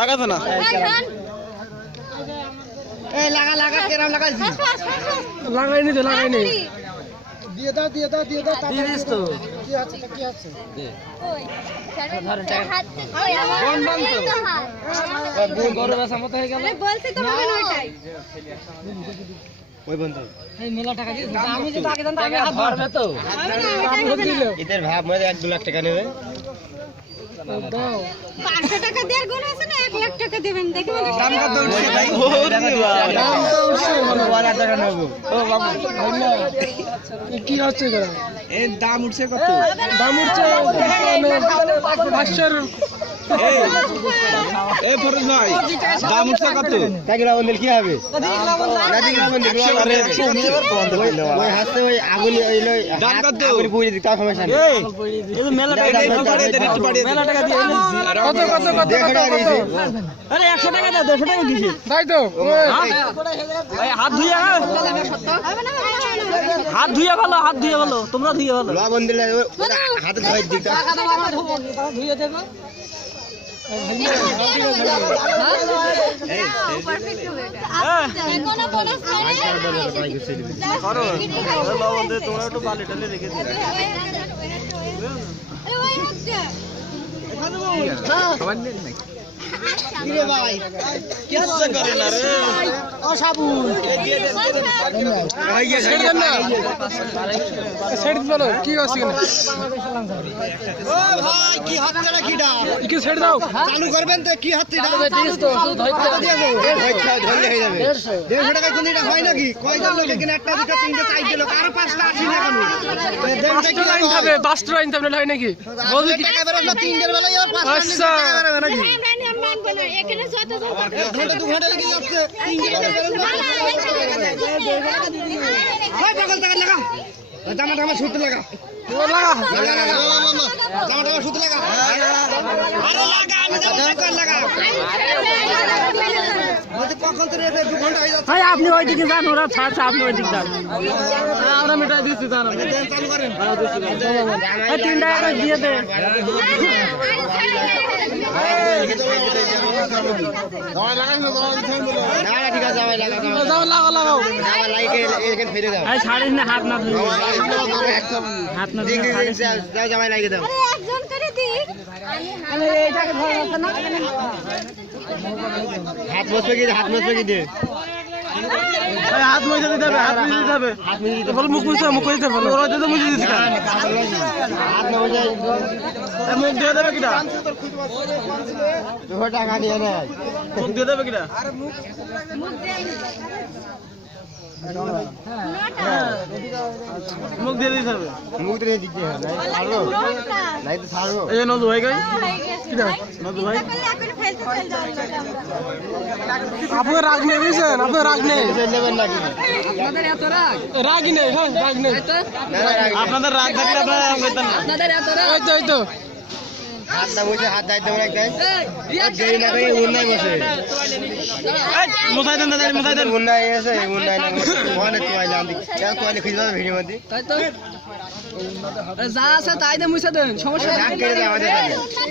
লাগাতো না এই লাগা লাগা কেরাম লাগাইছি লাগাইনি তো লাগাইনি দিয়ে দাও দিয়ে দাও দিয়ে দাও দিয়ে দিস তো কি আছে কি আছে ওই হাত কই আমার বন বন তো গরু বেচা মত হয়ে গেল বলছি তো হবে না ওইটাই ওই বন্ধু এই মেলা টাকা দিয়ে আমি যদি আগে জানতাম আমি হাত ধরবে তো এদের ভাব মধ্যে 1-2 লাখ টাকা নেবে দাও 500 টাকা দেওয়ার গুণ আছে না 1 লাখ টাকা দিবেন দেখি দাম কত উঠছে ভাই দাম তো উঠছে 1 টাকা নেব ও বাবু কি হচ্ছে এগুলো এই দাম উঠছে কত দাম উঠছে 500 এই ফরজ ভাই দাম উঠছে কত কাকিলা বন্ধু কি হবে কাকিলা বন্ধু ওই হাতে ওই আগুলি ওই লই দাম কত আগুলি বুঝে দিতে সমস্যা নেই এই তো মেলা টাকা দিয়ে মেলা টাকা দিয়ে কত কত কত আরে 100 টাকা দাও 200 টাকা দিছি তাই তো এই হাত ধুইয়া হাত ধুইয়া ভালো তোমরা ধুইয়া ভালো লো বন্ধু হাতে ধুই দিতে ধুইয়া দেব পারফেক্ট হবে এটা কোন বোনাস করো লো বন্ধু তোমরা একটু বালি টালি রেখে দিও আরে ওই হচ্ছে খাবার দেন নাকি রে ভাই কিচ্ছু করে না রে ও সাবুন ভাই ছেড়ে দেন না ছেড়ে দিলো কি আছে কেন ও ভাই কি হচ্ছে না কিডা কি ছেড়ে দাও চালু করবেন তো কি হচ্ছে এটা দিস তো শুধু ধরতে দিয়ে দেবো ধরলে হয়ে যাবে 150 টাকা কোন এটা হয় নাকি কয়জন লোক এখানে একটা দুটো তিনটে চারটে লোক আরো 5টা আসি না কেন পাঁচটা লাইন হবে পাঁচটা লাইন হবে না হয় নাকি বলবি কি টাকা বেরোলো তিনটের বেলায় আর 5টা আচ্ছা টাকা বেরোবে নাকি আমরা মানবো না এখানে যত এক ঘন্টা 2 ঘন্টা লেগে যাচ্ছে তিনটে টাকা বেরোবে ওই পাগল টাকা লাগা জামা টামা ছুটতে লাগা লাগা জামা টামা ছুটতে লাগা আরে লাগা আমি জামা লাগা বলতে কখন তো 2 ঘন্টা হয়ে যাচ্ছে ভাই আপনি ওই দিকে যান ওরা ছাড়ছে আপনি ওই দিকে যান আমরা মিটাই দিচ্ছি জানো চালু করেন এই 3 টাকা করে দিয়ে দে না ঠিক আছে জামাই লাগা যাও লাগাও জামা লাইকে এখানে ফিরে দাও এই ছাড়িস না হাত না ধুই হাত না ধুই দাও জামাই লাগিয়ে দাও আরে একজন করে দিক আরে এইটাকে ধরে আছে না হাত বসবে কি দে হাত মুছে দিতে হবে হাত মুছে দিতে হবে হাত মিলে দিতে বল মুখ দিতে বল ওরা তো মুছে দিতে হাত না বসে মুখ দিয়ে দেবে কিটা 2 টাকা দিয়ে না মুখ দিয়ে দেবে কিটা মুখ দিয়ে দিতে হবে মুখ দিয়ে দিতে হবে ছাড়ো নাই তো ছাড়ো এই নদু ভাই গাই কিটা নদু ভাই এখন ফেলতে আপনার রাগ নেই বুঝছেন আপনার রাগ নেই নেবেন নাকি আপনাদের এত রাগই নেই হ্যাঁ রাগ নেই আপনাদের রাগ থাকলে আপনাদের এত রাগ এই তো হাত না বসে হাত দাইতে হবে একটাই দেরি না করে উন্নয় বসে মুসাই দেন দাদা মুসাই দেন উন্নয় এসে উন্নয় না মনে তো আইলাম কেন তো আইলে খুঁজে ভিডিও মধ্যে তাই তো যা আছে তাই দে মুছে দেন সমস্যা রাগ করে দাও আমাদের